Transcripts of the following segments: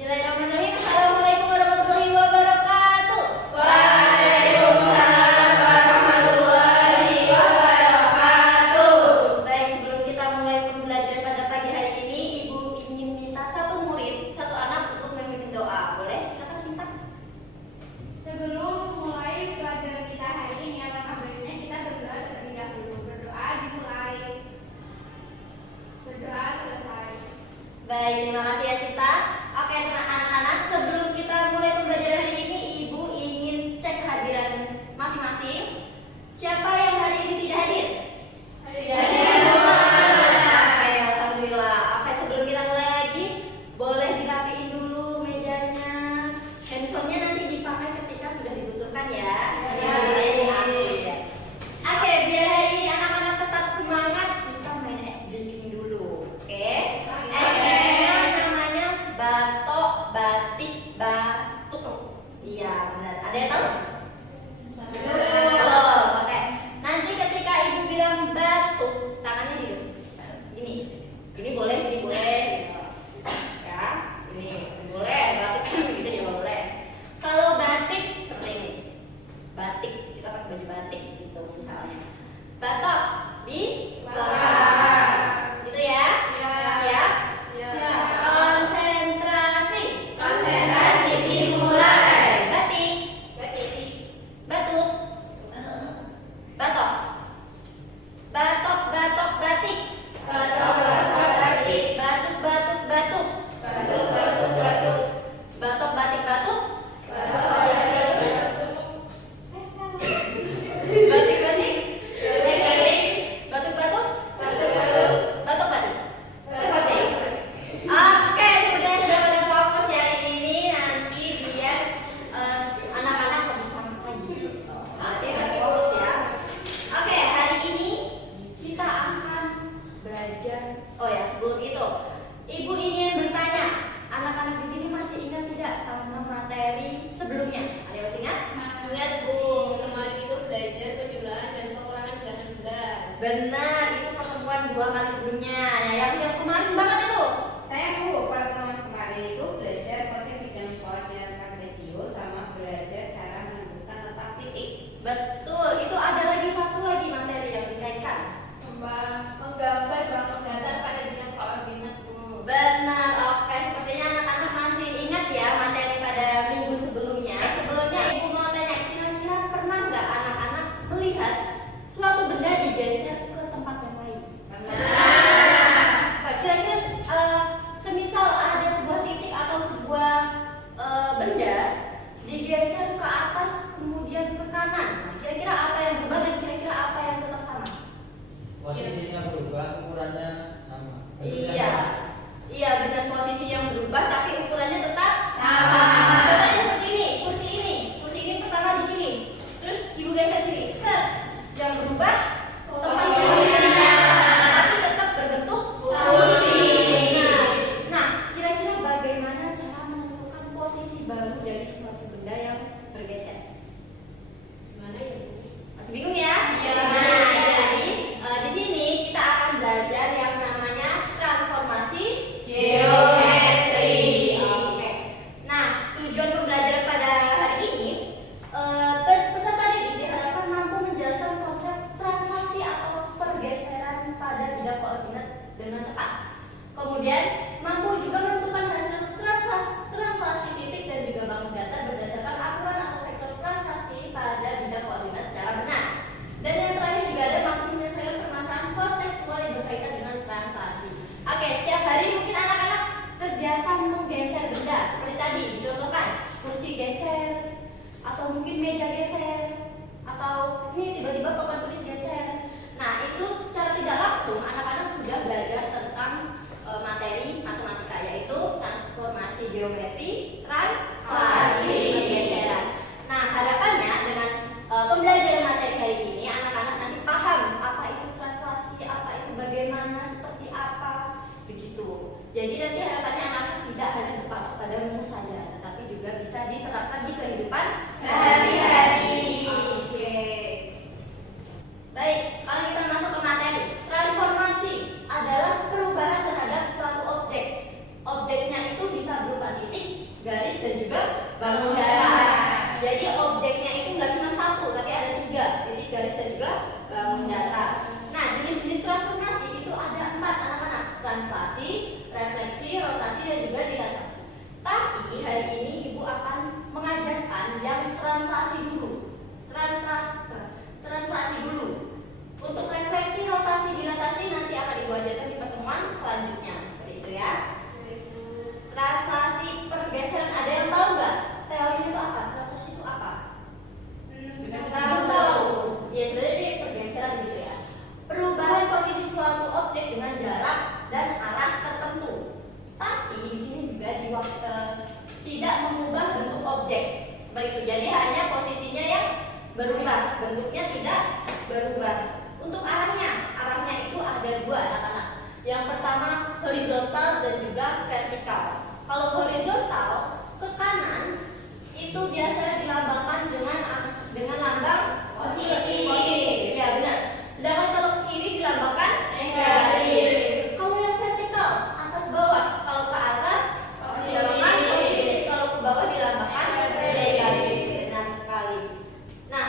Bismillahirrahmanirrahim. Assalamualaikum warahmatullahi wabarakatuh. Waalaikumsalam warahmatullahi wabarakatuh. Baik, sebelum kita mulai pembelajaran pada pagi hari ini, Ibu ingin minta satu murid, satu anak untuk memimpin doa. Boleh? Silakan singkat. Sebelum mulai pelajaran kita hari ini, alangkah baiknya kita berdoa terlebih dahulu. Berdoa dimulai, berdoa selesai. Baik, terima kasih ya Sita. Oke, anak-anak, sebelum kita mulai pembelajaran hari ini, Ibu ingin cek kehadiran masing-masing. Siapa yang hari ini tidak hadir? Hadir semua. Oke, alhamdulillah. Oke, sebelum kita mulai lagi, boleh dirapiin dulu mejanya. Handphonenya nanti dipakai ketika sudah dibutuhkan ya. Ya. Oke, biar hari ini anak-anak tetap semangat, kita main es drinking dulu. Oke? Es namanya batok, batik, batuk. Iya, benar. Ada yang tahu? Belum. Oke. Nanti ketika Ibu bilang batuk, tangannya di gini. Gini boleh, gini boleh. Ya, ini boleh. Batik gitu juga boleh. Kalau batik seperti ini. Batik, kita pakai baju batik gitu misalnya. Batok di belakang. Gitu ya? Ya. Siap? Siap. Konsentrasi. Konsentrasi dimulai. Batik, batuk, batok. Batok, batok, batik. Batok, batok, batik. Batuk, batuk, batuk. Batuk, batuk, batuk. Batok, batik, batuk. Batuk, batuk, Batik, batik. batik. Batuk, batuk. Batuk, batuk. Batok, batik. Batik. Oke, sudah pada fokus ya hari ini. Nanti biar anak-anak lebih semangat lagi. Nanti akan fokus ya. Oke, hari ini kita akan belajar. Oh ya, sebelum itu, Ibu ingin bertanya, anak-anak di sini masih ingat tidak sama materi sebelumnya? Ada yang masih ingat? Ingat Bu, kemarin itu belajar penjumlahan dan pengurangan bilangan bulan. Benar, itu pertemuan 2 kali sebelumnya. Nah, yang kemarin banget itu. Saya Bu, pertemuan kemarin itu belajar konsep bidang koordinat kartesio sama belajar cara menentukan letak titik. Betul, itu ada lagi satu lagi materi yang dikaitkan. Menggambar bangun datar pada bidang koordinat Bu. Benar, oke. Sepertinya anak-anak masih ingat ya materi pada minggu sebelumnya. Sebelumnya Ibu mau tanya, kira-kira pernah nggak anak-anak melihat suatu benda digeser ke tempat yang lain? Nah, kira-kira semisal ada sebuah titik atau sebuah benda digeser ke atas kemudian ke kanan. Nah, kira-kira apa yang berubah dan kira-kira apa yang tetap sama? Posisinya berubah, ukurannya sama. Iya, iya benar, posisi yang berubah tapi ukurannya tetap Sama. Contohnya seperti ini, kursi ini pertama di sini, terus Ibu geser sini, set, yang berubah posisinya, tapi tetap berbentuk Kursi. Nah, kira-kira bagaimana cara menentukan posisi baru dari suatu benda yang bergeser? Gimana ya Bu? Masih bingung ya? Iya. Nah, jadi di sini kita akan belajar yang namanya transformasi Geometri. Oke. Nah, tujuan pembelajaran pada hari ini, peserta didik diharapkan mampu menjelaskan konsep translasi atau pergeseran pada bidang koordinat dengan tepat. Kemudian mampu juga menentukan hasil translasi titik dan juga bangun datar berdasarkan aturan atau vektor translasi pada bidang koordinat secara benar. Dan yang terakhir juga ada mampu menyelesaikan permasalahan kontekstual yang berkaitan dengan translasi. Oke, setiap hari mungkin anak-anak terbiasa menggeser benda seperti tadi dicontohkan, kursi geser atau mungkin meja geser atau ini tiba-tiba papan tulis geser. Nah, itu secara tidak langsung anak-anak sudah belajar tentang materi matematika, yaitu transformasi geometri, translasi, pergeseran. Nah, harapannya dengan pembelajaran materi hari ini anak-anak nanti paham apa itu translasi, apa itu bagaimana, seperti apa, begitu. Jadi nanti harapannya anak-anak tidak hanya berpatok pada rumus saja, tetapi juga bisa diterapkan di kehidupan Sehari-hari. Oke. Baik, berubah. Untuk arahnya itu ada dua anak-anak. Yang pertama horizontal dan juga vertikal. Kalau horizontal ke kanan itu biasanya dilambangkan dengan lambang positif. Ya benar. Sedangkan kalau ke kiri dilambangkan negatif. Kalau yang vertikal atas bawah, kalau ke atas dilambangkan positif, kalau ke bawah dilambangkan negatif. Benar sekali. Nah,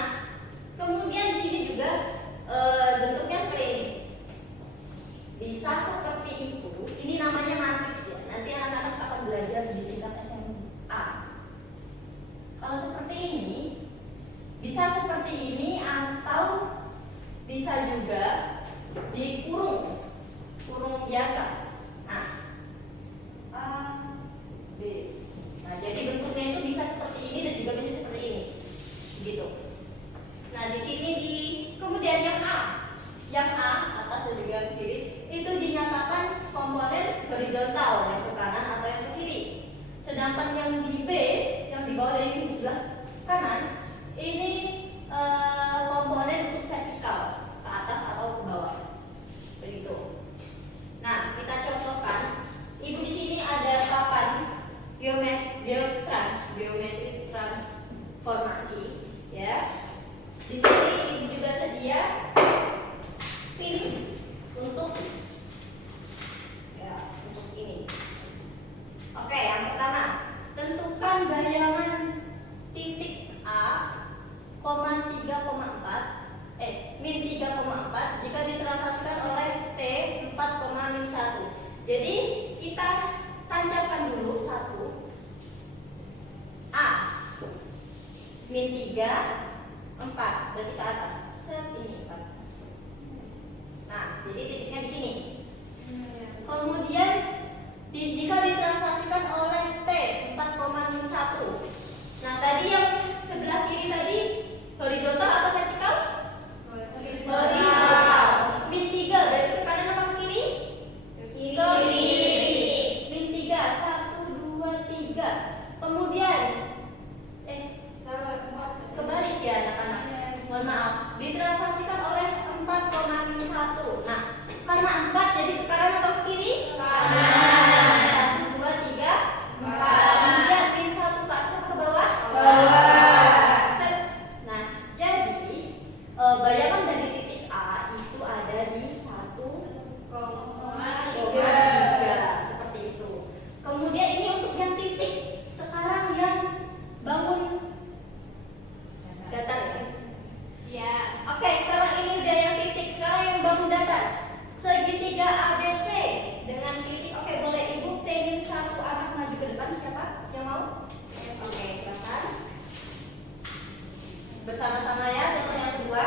kemudian di sini juga bentuknya seperti ini. Bisa seperti itu. Ini namanya matriks ya. Nanti anak-anak akan belajar di tingkat SMA. Kalau seperti ini, bisa seperti ini atau bisa juga dikurung, kurung biasa. Nah, A, B. Nah, jadi bentuknya itu bisa seperti ini dan juga bisa seperti ini, gitu. Nah, di sini kemudian yang A atas dan juga yang kiri itu dinyatakan komponen horizontal yang ke kanan atau yang ke kiri. Sedangkan yang di B, yang di bawah dari di sebelah kanan, ini komponen untuk vertikal ke atas atau ke bawah. Begitu. Nah, kita contohkan. Ibu di sini ada papan geometri transformasi, ya. Di sini ibu juga sedia pin untuk ini. Oke, yang pertama, tentukan bayangan titik A, min 3,4 jika ditransaksikan oleh T 4,1. Jadi kita tancapkan dulu satu A min 3, 4 berarti ke atas. Set ini 4. Nah, jadi titiknya di sini. Kemudian jika ditransaksikan oleh T 4,1. Nah, tadi yang sebelah kiri tadi horizontal atau vertikal? Horizontal. Min 3 berarti ke kanan apa ke kiri? Ke kiri. Min 3 1 2 3. Kemudian kebalik ya anak-anak. Mohon maaf. Ditransaksikan oleh 4,1. Nah, karena 4 jadi ke kanan atau ke kiri? Kanan. 1 2 3 4. Kemudian min 1 ke atas ke bawah? Bawah. Set. Nah, jadi bayangan dari titik A itu ada di 1,3 seperti itu. Kemudian ini untuk yang titik. Sekarang yang bangun datar ya? Ya. Oke, sekarang ini udah yang titik. Sekarang yang bangun datar. Segitiga ABC dengan titik. Oke, boleh ibu pengen satu anak maju ke depan. Siapa yang mau? Oke, silakan. Bersama-sama ya, contoh yang kedua.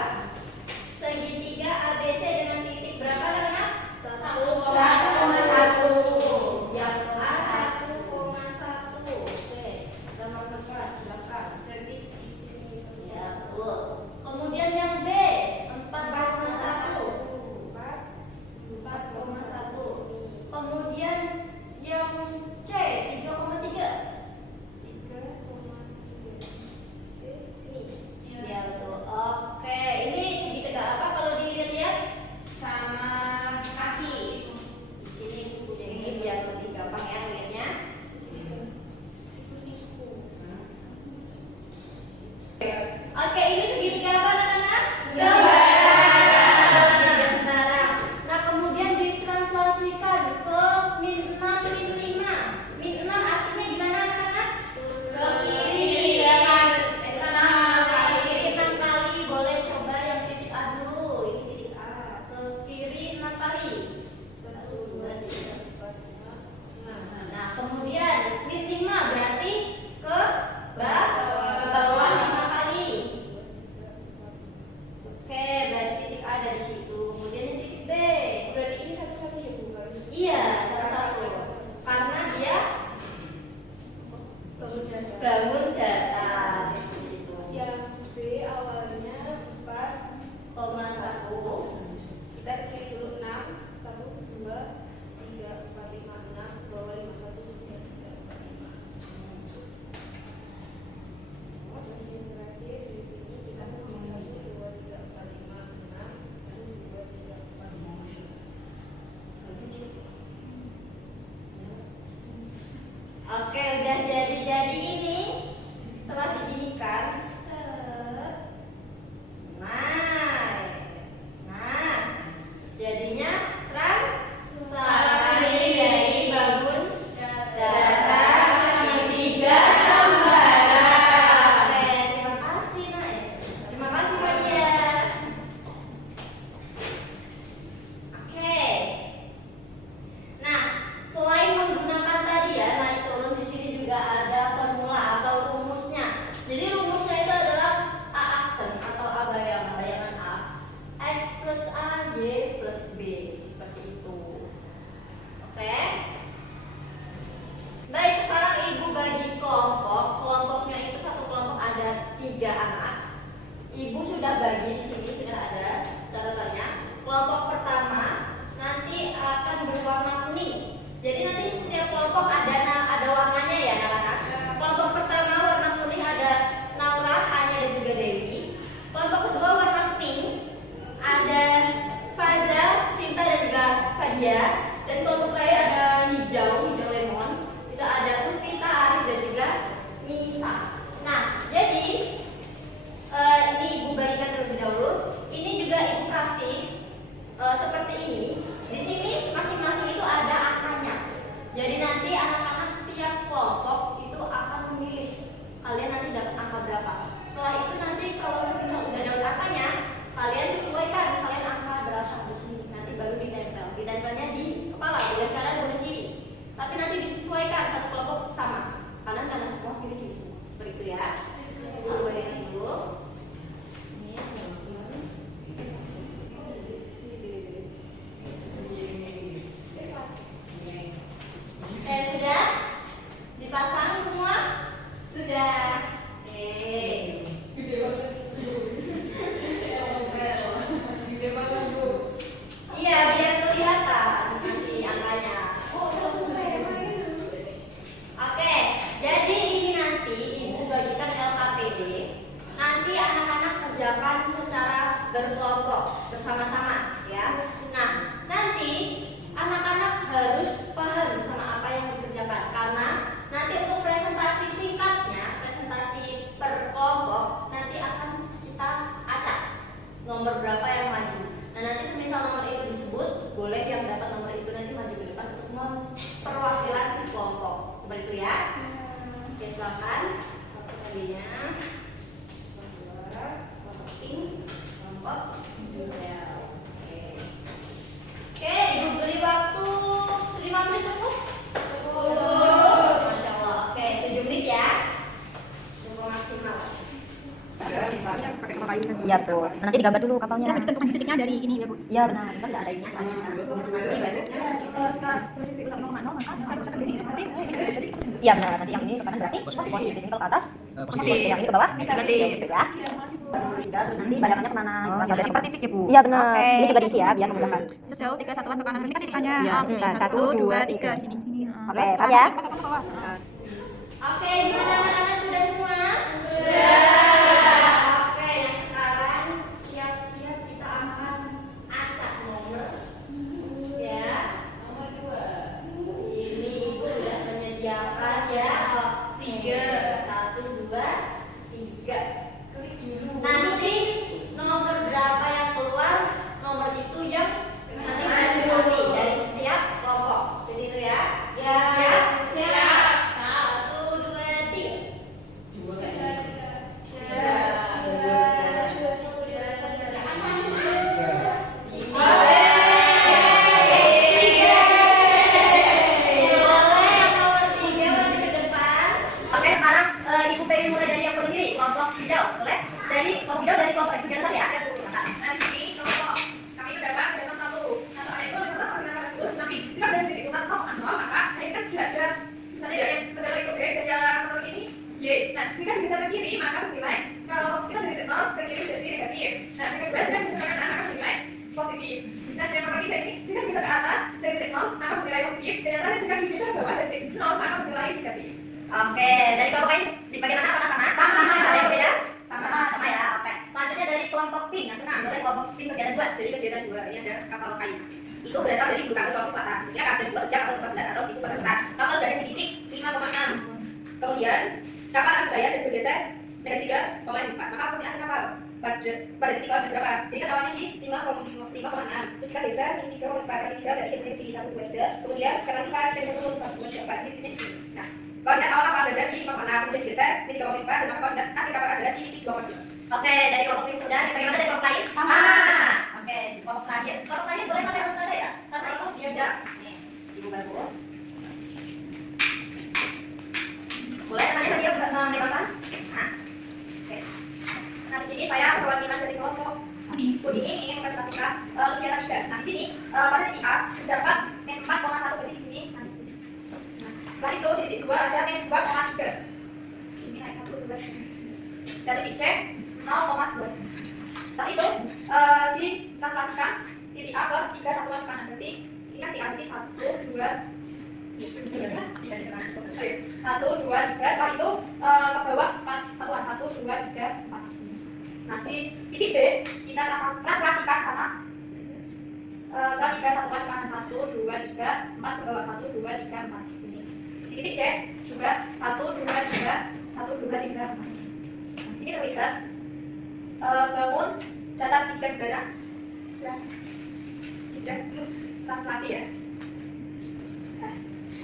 berkelompok bersama-sama ya. Nah, nanti anak-anak harus paham sama apa yang dikerjakan karena nanti untuk presentasi singkatnya, presentasi per kelompok nanti akan kita acak nomor berapa yang maju. Nah, nanti semisal nomor itu disebut, boleh yang dapat nomor itu nanti maju ke depan untuk perwakilan kelompok. Seperti itu ya. Oke, silakan. Kelompok tadinya. Kelompok pink, kelompok hijau. Oke, Ibu beri waktu 5 menit cukup? Cukup. Masya Allah. Oke, 7 menit ya. Cukup maksimal. Iya betul. Nanti digambar dulu kapalnya. Kita tentukan titiknya dari ini ya Bu. Iya benar. Kan nggak ada ini. Iya benar. Nanti yang ini ke kanan berarti posisi titikal ke atas. Posisi yang ini ke bawah. Berarti gitu ya. Nanti bayangannya kemana? Dari per titik ya Bu. Iya benar. Ini juga diisi ya biar memudahkan. Sejauh 3 satuan ke kanan ini kan titiknya. Iya. Oke, 1 2 3 sini. Oke, paham ya? Oke, gimana anak-anak sudah semua? Sudah. Oke, nah sekarang siap-siap kita akan acak nomor ya. Nomor 2. Ini Ibu sudah menyediakan ya. 3, 1, 2, 3. Klik dulu. Nanti nomor berapa yang keluar, nomor itu yang nanti masing-masing dari setiap kelompok. Jadi itu ya. Ya. Siap? Siap. 1, 2, 3. Oke, sekarang Ibu pengen mulai dari yang berdiri, kelompok hijau, boleh? Dari kelompok hijau dari kelompok Ibu jangan ya. Nanti kelompok kami berapa? Ada 1. Nah, soalnya itu tapi jika berada di titik 1 maka ini kan sudah ada misalnya dari pada itu B dari yang nomor ini Y. Nah, jika bisa ke kiri maka bernilai kalau kita dari titik 0 ke kiri jadi negatif. Nah, yang kedua jika bisa ke kanan maka bernilai positif. Dan yang nomor 3 ini jika bisa ke atas dari titik 0 maka bernilai positif. Dan yang terakhir jika bisa ke bawah dari titik 0 maka bernilai negatif. Oke, dari kelompok lain di bagian mana apa sama? Sama. Ada yang beda? Sama ya. Oke. Selanjutnya dari kelompok pink. Yang tenang, boleh kelompok pink kegiatan 2. Jadi kegiatan 2 ini ada kapal kayu. Itu berasal dari Bulu Tangkis Sulawesi Selatan. Ini akan dibuat sejak abad 14 atau 1014. Kapal berada di titik 5,6. Kemudian kapal akan berlayar dan bergeser dengan 3,4. Maka posisi kapal pada titik awal berapa? Jadi kan awalnya di 5,6. Terus kita geser di 3,4. Kali 3 berarti geser di 1, 2, 3. Kemudian kanan lipat dan turun 1, 2, 3, 4. Di titiknya di sini. Nah, koordinat awal kapal berada di 5,6. Kemudian digeser di 3,4. Dan maka koordinat akhir kapal berada di titik 2,2. Oke, dari kelompok pink sudah. Bagaimana dari kelompok lain? Sama. Oke, kelompok terakhir. Kelompok terakhir boleh pakai alat tanda ya? Karena itu dia udah. Nih, Ibu bantu. Boleh tanya dia membebaskan? Nah. Oke. Nah, di sini saya perwakilan dari kelompok kuning ini ingin mempresentasikan kegiatan 3. Nah, di sini pada titik A terdapat min 4,1 berarti di sini. Nah, di sini. Setelah itu di titik 2 ada min 2,3. Ini naik 1, 2, 3. Dan titik C 0,2. Setelah itu ditranslasikan titik A ke 3 satuan ke kanan berarti ini kan titik A ini 1, 2, 1, 2, 3. Setelah itu ke bawah 4 satuan 1, 2, 3, 4. Nah, di titik B kita translasikan sama ke 3 satuan ke kanan 1, 2, 3, 4 ke bawah 1, 2, 3, 4 di sini. Di titik C juga 1, 2, 3, 1, 2, 3, 4. Di sini terlihat bangun data segitiga segara dan sudah translasi ya.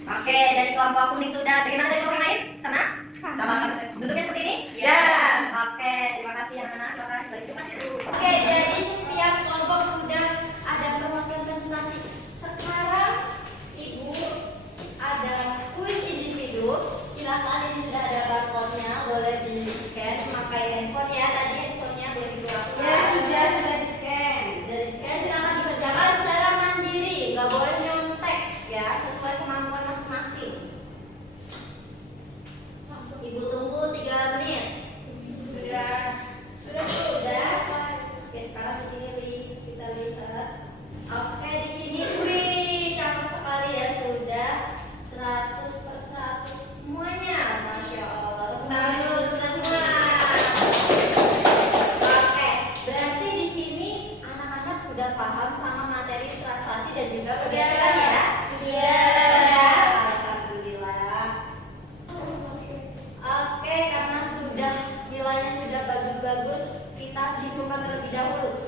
Oke, dari kelompok kuning sudah. Bagaimana dari kelompok lain? Sama? Sama. Bentuknya seperti ini? Ya. Oke, terima kasih anak-anak. Silakan balik ke pasir dulu. Oke, jadi setiap kelompok sudah ada perwakilan presentasi. Sekarang Ibu ada kuis individu. Silakan, ini sudah ada barcode-nya, boleh di-scan pakai handphone ya. Tadi handphonenya boleh dibuat. Ya, sudah di-scan. Sudah di-scan, silakan dikerjakan secara mandiri, nggak boleh nyontek ya, sesuai kemampuan masing-masing. Ibu tunggu 3 menit. Sudah. Oke, sekarang di sini kita lihat. Oke, di sini, wih, cakep sekali ya, sudah 100/100 semuanya. Masya Allah. Tepuk tangan dulu untuk kita semua. sudah paham sama materi translasi dan juga pergeseran ya? Iya. Alhamdulillah. Oke, karena sudah nilainya sudah bagus-bagus, kita simpulkan terlebih dahulu.